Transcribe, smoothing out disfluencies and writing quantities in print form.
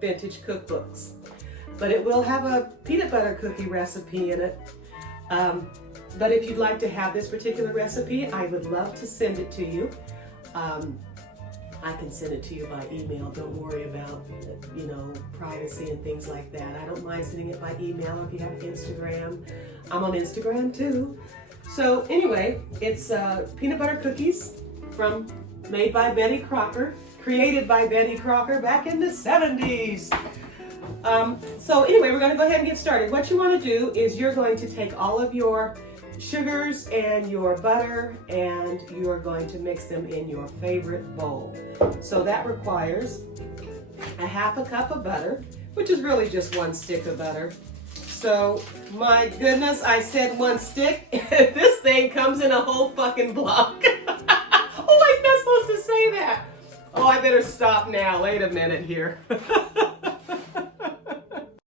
vintage cookbooks. But it will have a peanut butter cookie recipe in it. But if you'd like to have this particular recipe, I would love to send it to you. I can send it to you by email. Don't worry about, privacy and things like that. I don't mind sending it by email, or if you have Instagram. I'm on Instagram too. So anyway, it's peanut butter cookies made by Betty Crocker, created by Betty Crocker back in the 70s. So anyway, we're going to go ahead and get started. What you want to do is you're going to take all of your sugars and your butter, and you are going to mix them in your favorite bowl. So that requires a half a cup of butter, which is really just one stick of butter. So my goodness, I said one stick. This thing comes in a whole fucking block. Oh, I'm not supposed to say that. Oh, I better stop now. Wait a minute here.